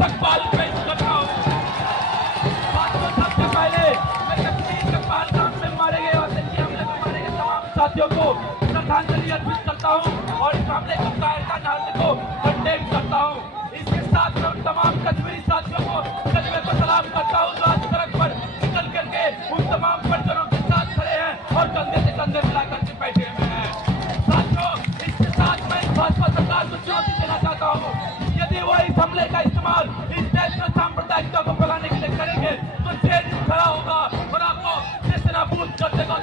इस्तकबाल पेश कर रहा हूँ। साथियों, सबसे पहले मैं कश्मीर इस्तकबाल नाम में मारे गए और दिल्ली हमले में मारे गए तमाम साथियों को श्रद्धांजलि अर्पित करता हूँ और इस हमले को कायरता नारे को कंडेम करता हूँ। इसके साथ मैं उन तमाम कश्मीरी साथियों को कलमे को सलाम करता हूँ जो आज सड़क पर निकल करके उन तमाम परिजनों के साथ खड़े हैं और कंधे से कंधे मिला करके बैठे हुए हैं। साथियों, इसके साथ मैं भाजपा सरकार को चुनौती देना चाहता हूँ, यदि वो इस हमले का इस्तेमाल इस देश में सांप्रदायिकता को फैलाने के लिए करेंगे तो जेएनयू खड़ा होगा और आपको जैसे नाबूद कर देगा।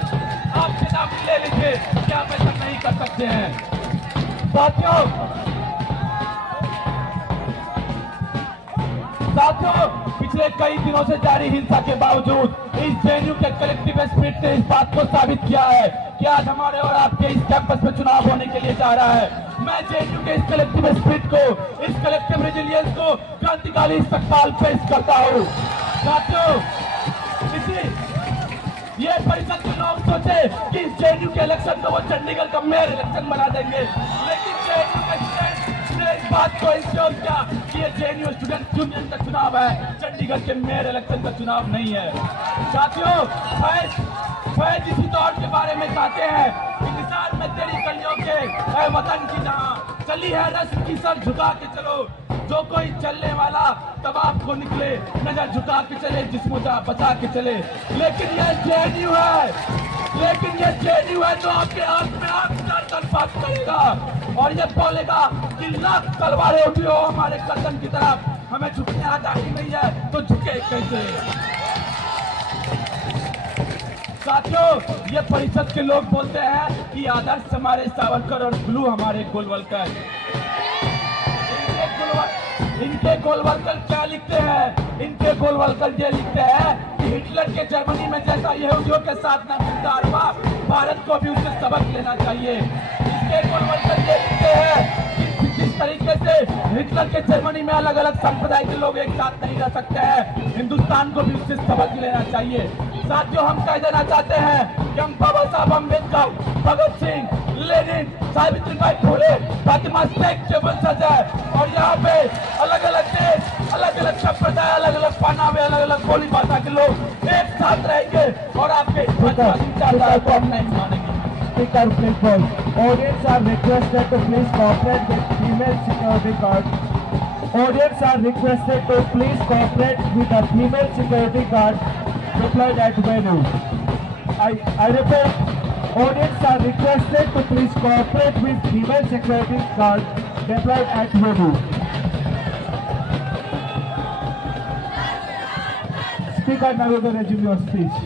आपके नाम ले लीजिए कि आप ऐसा नहीं कर सकते हैं। साथियों, पिछले कई दिनों से जारी हिंसा के बावजूद इस जेएनयू के कलेक्टिव स्पिरिट ने इस बात को साबित किया है कि आज हमारे और आपके इस कैंपस में चुनाव होने के लिए जा रहा है। मैं जेएनयू के इस कलेक्टिव स्पिरिट को, इस कलेक्टिव रेजिलियंस को क्रांतिकारी इस्तकबाल पेश करता हूँ। साथियों, ये परिषद के लोग सोचे कि इस जेएनयू के इलेक्शन को वो चंडीगढ़ का मेयर इलेक्शन बना देंगे, लेकिन जेएनयू के स्टूडेंट ने इस बात को इंश्योर किया कि ये जेएनयू स्टूडेंट यूनियन का चुनाव है, चंडीगढ़ के मेयर इलेक्शन का चुनाव नहीं है। साथियों, फैज इसी दौर के बारे में कहते हैं कि निसार में तेरी कलियों के ऐ वतन की जहां चली है रस्म की सर झुका के चलो, जो कोई चलने वाला तब आपको निकले नजर झुका के चले, जिस्म जहां बचा के चले। लेकिन ये जेएनयू है जो आपके आंख में आंख डालकर बात करेगा और ये बोलेगा कि लाख तलवारें उठी हो हमारे गर्दन की तरफ, हमें झुकने आजादी नहीं है तो झुके कैसे। साथियों, ये परिषद के लोग बोलते हैं कि आदर्श हमारे सावरकर और ब्लू हमारे गोलवलकर। इनके गोलवलकर क्या लिखते हैं? इनके गोलवलकर ये लिखते हैं कि हिटलर के जर्मनी में जैसा यहूदियों के साथ न मिलता हुआ, भारत को भी उससे सबक लेना चाहिए। इसके गोलवलकर ये लिखते हैं कि जिस तरीके से हिटलर के जर्मनी में अलग अलग संप्रदाय के लोग एक साथ नहीं रह सकते हैं, हिंदुस्तान को भी उससे सबक लेना चाहिए। साथियों, हम कह देना चाहते हैं कि हम बाबा साहब अम्बेडकर, भगत सिंह, लेनिन, सावित्रीबाई फुले, फातिमा शेख के वंशज है और यहाँ पे अलग अलग देश, अलग अलग संप्रदाय, अलग अलग पहनावे, अलग अलग बोली भाषा के लोग एक साथ रहेंगे और आपके विचारधारा को हम नहीं मानेंगे। Speaker, please hold. Audience are requested to please cooperate with female security guard. Audience are requested to please cooperate with the female security guard deployed at venue. I repeat, audience are requested to please cooperate with female security guard deployed at venue. Speaker, now you can resume your speech.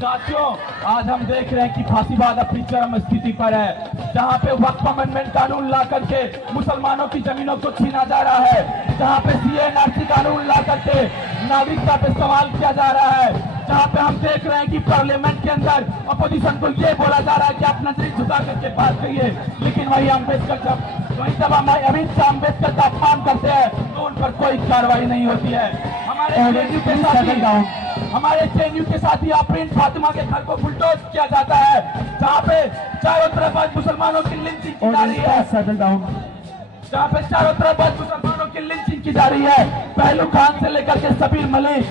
साथियों, आज हम देख रहे हैं कि फांसीवाद अपनी चरम स्थिति पर है, जहां पे वक्फ अमेंडमेंट कानून ला करके मुसलमानों की जमीनों को छीना जा रहा है, जहां पे सीएनआरसी कानून ला करके नागरिकता पे सवाल किया जा रहा है, जहां पे हम देख रहे हैं कि पार्लियामेंट के अंदर अपोजिशन को ये बोला जा रहा है कि आप नजरी झुका करके बात करिए, लेकिन वही जब हम अमित शाह अम्बेडकर का अपमान करते हैं तो उन पर कोई कार्रवाई नहीं होती है। हमारे जेएनयू के साथ ही आफरीन फातिमा के घर को बुलडोज किया जाता है, जहाँ पे चारों तरफ आज मुसलमानों की लिंचिंग की जा रही है, जहाँ पे चारों तरफ आज मुसलमानों की लिंचिंग की जा रही है। पहलू खान से लेकर के सबीर मलिक,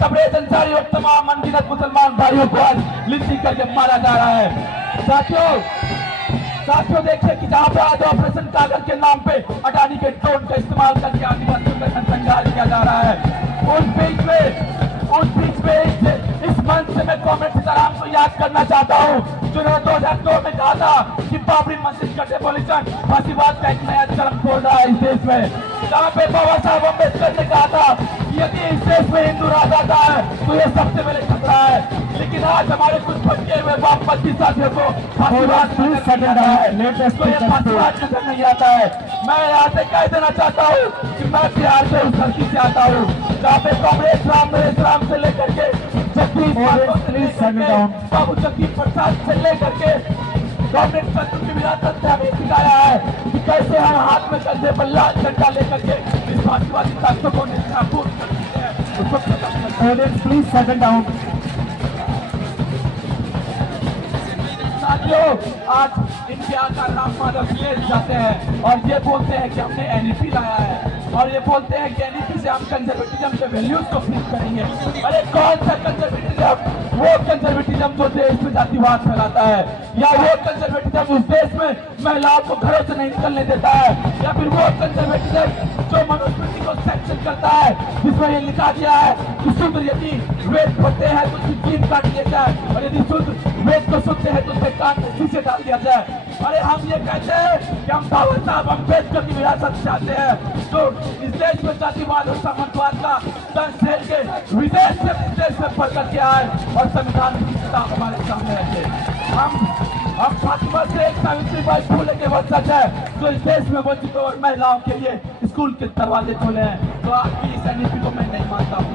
तबरेज अंसारी और तमाम अनगिनत मुसलमान भाइयों को आज लिंचिंग करके मारा जा रहा है। साथियों, देखिए कि जहाँ पे आज ऑपरेशन कागज के नाम पे अडानी के ड्रोन का इस्तेमाल करके आदिवासियों का नरसंहार किया जा रहा है। उस बीच में इस मंच से मैं कॉमरेड सीताराम को याद करना चाहता हूँ, जिन्होंने 2002 में कहा था कि बाबरी मस्जिद का डेमोलिशन फांसीवाद का एक नया चरम खोल रहा है इस देश में, जहाँ पे बाबा साहब अम्बेडकर ने कहा था कि यदि इस देश में हिंदू राज आता है तो ये सबसे पहले खतरा है। लेकिन आज हमारे कुछ भटके हुए वामपंथी साथियों को फांसीवाद नजर नहीं आता है। मैं यहाँ से कह देना चाहता हूँ कि मैं बिहार से उस धरती से आता हूँ जहाँ पे कांग्रेस राम से लेकर के बाबू जगदीप प्रसाद से लेकर के कांग्रेस की विरासत से हमें सिखाया है कि कैसे हम हाथ में कंधे पर लाल झंडा लेकर के इस फांसीवादी ताकतों को निशापुर साथियों, आज इनके आकार राम माधव ले जाते हैं और ये बोलते हैं कि हमने एनईपी लाया है। और ये बोलते हैं कि एनईपी से हम कंजर्वेटिज्म के वैल्यूज को फ्लिप करेंगे। अरे कौन सा कंजर्वेटिज्म? वो कंजर्वेटिज्म जो देश में जातिवाद फैलाता है, या वो कंजर्वेटिज्म उस देश में महिलाओं को घरों से नहीं निकलने देता है, या फिर वो कंजर्वेटिज्म जो मनुस्मृति को सेक्शन करता है, जिसमें ये लिखा गया है कि शूद्र यदि वेद पढ़ते हैं तो उसकी जीभ काट दिया जाए, और यदि शूद्र वेद को सुनते हैं तो उसके कान में शीशे डाल दिया जाए। अरे हम ये कहते हैं कि हम बाबा साहब अम्बेडकर की विरासत चाहते हैं, जो इस देश में जातिवाद और सामंतवाद का दंश झेल के विदेश से इस देश में पढ़ करके आए और संविधान की किताब हमारे सामने रखे। हम फातिमा से एक सावित्रीबाई फुले के वंशज है, जो इस देश में वंचितों और महिलाओं के लिए स्कूल के दरवाजे खोले हैं। तो आपकी इस एनईपी को मैं नहीं मानता हूँ।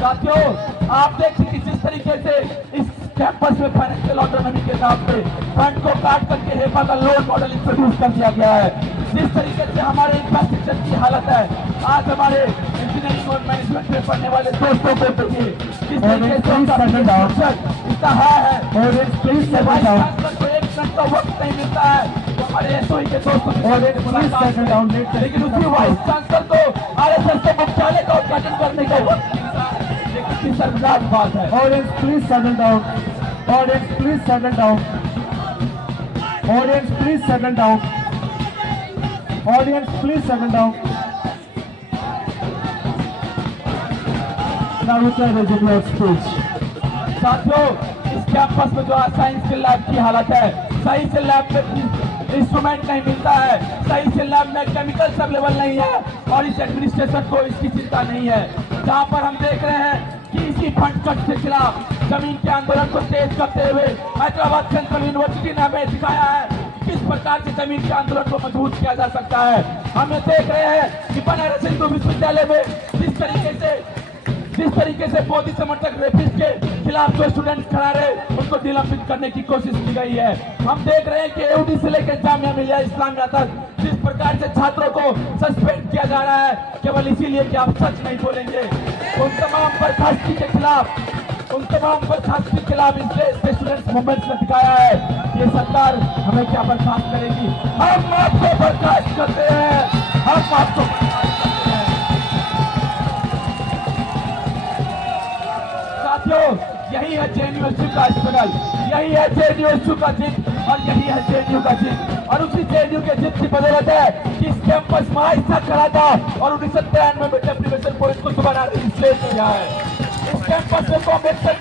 साथियों, आप देखिए कि जिस तरीके से इस कैंपस में फाइनेंशियल ऑटोनॉमी के नाम पे फंड को काट करके हेपा का लोन मॉडल इंट्रोड्यूस कर दिया गया है, जिस तरीके से हमारे इंफ्रास्ट्रक्चर की हालत है, आज हमारे इंजीनियरिंग और मैनेजमेंट में पढ़ने वाले दोस्तों को देखिए किस तरीके से इतना है और एक मिनट का वक्त नहीं मिलता है तो हमारे एसओई के दोस्तों लेकिन उसी वाइस चांसलर को आरएसएस के मुख्यालय का उद्घाटन करने का वक्त मिलता है। कितनी शर्मनाक बात है। Audience, please settle down. Audience, please settle down. Audience, please settle down. Audience, please settle down. Now you can resume your speech. साथियों, इस कैंपस में जो आज साइंस के लैब की हालत है, सही से लैब में इंस्ट्रूमेंट नहीं मिलता है, सही से लैब में केमिकल्स अवेलेबल नहीं है, और इस एडमिनिस्ट्रेशन को इसकी चिंता नहीं है। जहाँ पर हम देख रहे हैं कि इसी फंड कट के खिलाफ जमीन के आंदोलन को तेज करते हुए हैदराबाद सेंट्रल यूनिवर्सिटी ने हमें दिखाया है किस प्रकार से जमीन के आंदोलन को मजबूत किया जा सकता है। हम ये देख रहे हैं कि बनारस हिंदू विश्वविद्यालय में जिस तरीके से मोदी समर्थक रेपिस्ट के खिलाफ जो स्टूडेंट खड़ा रहे, उनको निलंबित करने की कोशिश की गई है। हम देख रहे हैं कि एयूडी से लेकर जामिया मिलिया इस्लामिया तक जिस प्रकार से छात्रों को सस्पेंड किया जा रहा है, केवल इसीलिए कि आप सच नहीं बोलेंगे। उन तमाम बर्खास्तगी के खिलाफ इस देश के स्टूडेंट्स मूवमेंट ने दिखाया है कि ये सरकार हमें क्या बर्खास्त करेगी। हम आपको बर्खास्त करते हैं, हम आपको यही है जेएनयू का स्ट्रगल, यही है जेएनयू का जिद, और यही है जेएनयू का जिद। और उसी जेएनयू के जिद की बदौलत है कि इस कैंपस में आज तक खड़ा था और 1993 में डेप्रिवेशन पुलिस को दोबारा रजिस्ट्रेट किया है। इस कैंपस में कांग्रेस का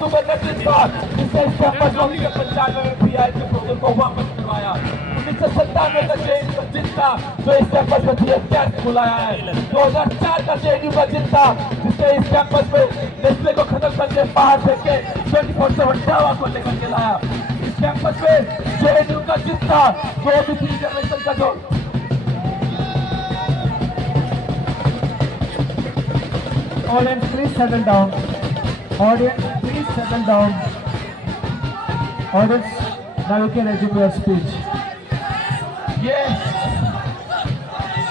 जिससे इस कैंपस को 1995 में पीआई के प्रोजेक्ट को वापस करवाया। 1997 का जेएनयू का जिद था जो इस कैंपस में कैंप बुलाया है। 2004 का जेएनयू का जिद था जिससे इस कैंपस में नेस्ले को खत्म करके बाहर फेंक के 24/7 दावा को लेकर के लाया। इस कैंपस में जेएनयू का जिद था जो ओबीसी रिजर्वेशन का जो Audience, please settle down. Audience, please settle down. Audience, now you can resume your speech.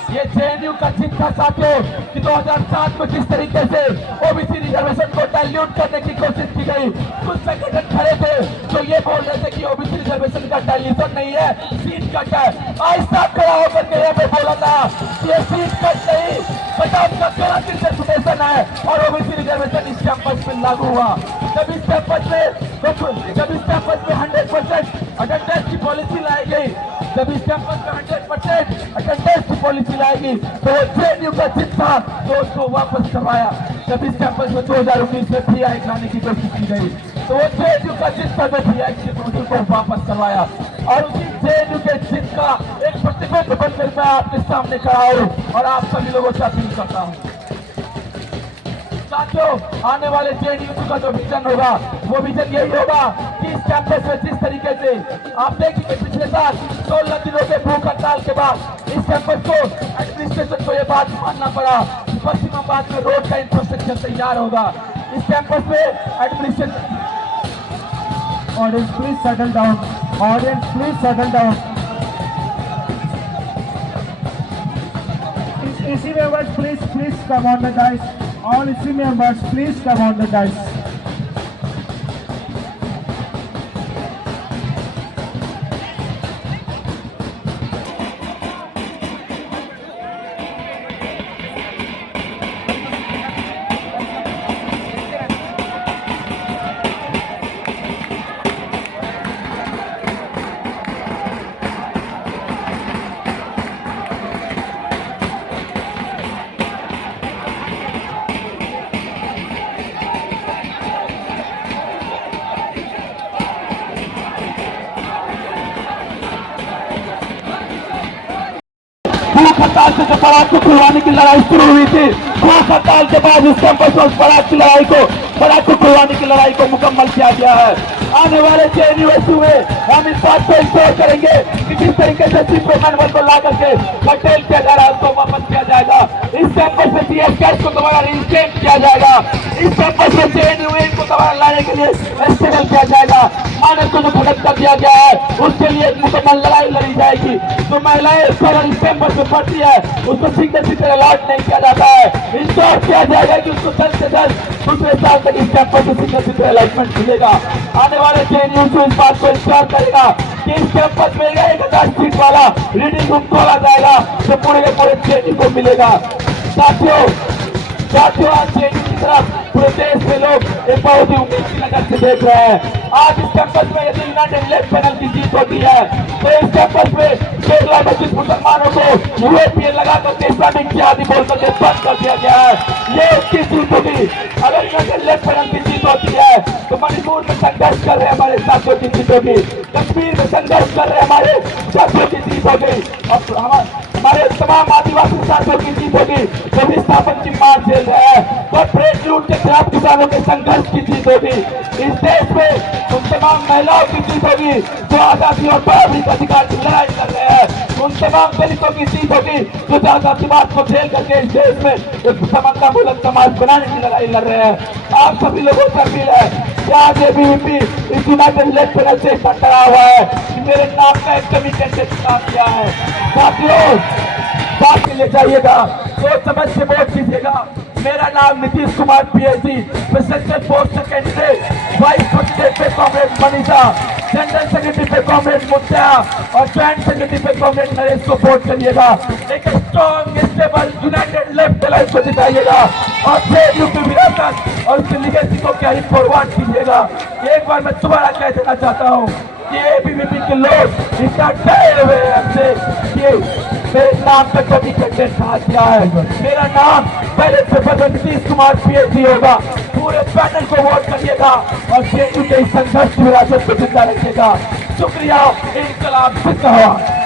ये जेएनयू का जिद था साथियों कि 2007 में जिस तरीके से ओबीसी रिजर्वेशन को डाइल्यूट करने की कोशिश की गई, कुछ संगठन खड़े थे जो ये बोल रहे थे कि ओबीसी रिजर्वेशन का डाइल्यूशन नहीं है, सीट कट है। आज साहब खड़ा होकर के यहाँ पे बोला था कि ये सीट कट नहीं, 50 का 33% है और ओबीसी रिजर्वेशन इस कैंपस में लागू हुआ। जब इस कैंपस में 100% अटेंडेंस की पॉलिसी लाई गई, जब इस कैंपस में 100% अटेंडेंस की पॉलिसी लाएगी तो वो जेएनयू का जिद था तो उसको वापस करवाया। जब इस कैंपस में 2019 में पीआई लाने की कोशिश की गई तो वो जेएनयू का जिद था तो पीआई के प्रोजेक्ट को वापस करवाया। और उसी जेएनयू के जिद का एक प्रतिबिंब बनकर मैं आपके सामने खड़ा हूँ और आप सभी लोगों से अपील करता हूँ। साथियों, आने वाले जेएनयू का जो विजन होगा वो विजन यही होगा कि इस कैंपस में जिस तरीके से आप देखेंगे पिछले साल 16 दिनों के भूख हड़ताल के बाद इस कैंपस को एडमिनिस्ट्रेशन को ये बात मानना पड़ा कि पश्चिमाबाद में रोड का इंफ्रास्ट्रक्चर तैयार होगा। इस कैंपस में administration Audience, please settle down. Audience, please settle down. EC members, please come on the dais. All EC members, please come on the dais. भूख हड़ताल से जो पराग को खुलवाने की लड़ाई शुरू हुई थी, भूख हड़ताल के बाद इस कैंपस में उस पराग की लड़ाई को, पराग को खुलवाने की लड़ाई को मुकम्मल किया गया है। आने वाले जेएनयू में हम इस बात को इंश्योर करेंगे कि जिस तरीके से चिप मैनुअल को ला करके पटेल किया जा रहा है उसको वापस किया जाएगा। इस कैंपस में टीएस कैश को दोबारा रिइंस्टेट किया जाएगा। इस कैंपस में जेएनयू को दोबारा लाने के लिए स्ट्रगल किया जाएगा। मानव को जो भटक कर दिया गया है उसके लिए एक मुकम्मल लड़ाई लड़ी जाएगी। जो महिलाएं इस कैंपस में पढ़ती है उसको सीधे अलॉट नहीं किया जाता है। इंश्योर किया जाएगा कि उसको जल्द से जल्द दूसरे साल तक इस कैंपस में सीधे अलॉटमेंट मिलेगा। आने वाले जेएनयू इस बात को इंश्योर करेगा कि इस कैंपस में 1000 सीट वाला रीडिंग रूम खोला जाएगा जो पूरे के पूरे जेएनयू को मिलेगा। साथियों आज जेएनयू की तरफ पूरे देश में लोग एक बहुत ही उम्मीद की नजर से देख रहे हैं। आज इस कैंपस में यदि यूनाइटेड लेफ्ट पैनल की जीत होती है तो इस कैंपस में केरला में जिस मुसलमानों को यूएपीए लगा करके इस्लामिक जिहादी बोल करके बंद कर दिया गया है, ये उसकी जीत होगी। अगर यूनाइटेड लेफ्ट पैनल की जीत होती है तो मणिपुर में संघर्ष कर रहे हमारे साथियों की जीत होगी, कश्मीर में संघर्ष कर रहे हमारे साथियों की जीत होगी, और हमारे तमाम आदिवासी साथियों की जीत होगी जो विस्थापन की मार झेल रहे हैं, कॉर्पोरेट लूट के खिलाफ किसानों के संघर्ष की जीत होगी। इस देश में उन तमाम महिलाओं की जीत होगी जो आजादी और बराबरी अधिकार की लड़ाई कर रहे हैं। उन तमाम दलितों की जीत होगी जो जातिवाद को झेल करके इस देश में एक समता मूलक समाज बनाने की लड़ाई लड़ रहे हैं। आप सभी लोगों से अपील है कि आज एबीवीपी इस यूनाइटेड लेफ्ट पैनल से टकरा हुआ है कि मेरे नाम का एक कमी कैसे चुनाव किया है। साथियों बात के लिए जाइएगा, सोच समझ से वोट कीजिएगा। मेरा नाम Nitish Kumar PhD, presidential post से कैंडिडेट, वाइस प्रेसिडेंट पे कॉमरेड मनीषा, जनरल सेक्रेटरी पे कॉमरेड मुत्या और ज्वाइंट सेक्रेटरी पे कॉमरेड नरेश को वोट करिएगा। एक strong stable United left panel को जिताइएगा और जेएनयू की विरासत और उसकी लिगेसी को कैरी फॉरवर्ड कीजिएगा। एक बार मैं दोबारा कह देना चाहता हूँ कि एबीवीपी के लोग इतना डरे हुए हैं हमसे कि मेरे नाम पर कभी कंटेंट कहा गया है। मेरा नाम पहले से नीतीश कुमार पीएचडी होगा। पूरे पैनल को वोट करिएगा और जेएनयू के संघर्ष विरासत को जिंदा रखिएगा। शुक्रिया। इंकलाब जिंदाबाद।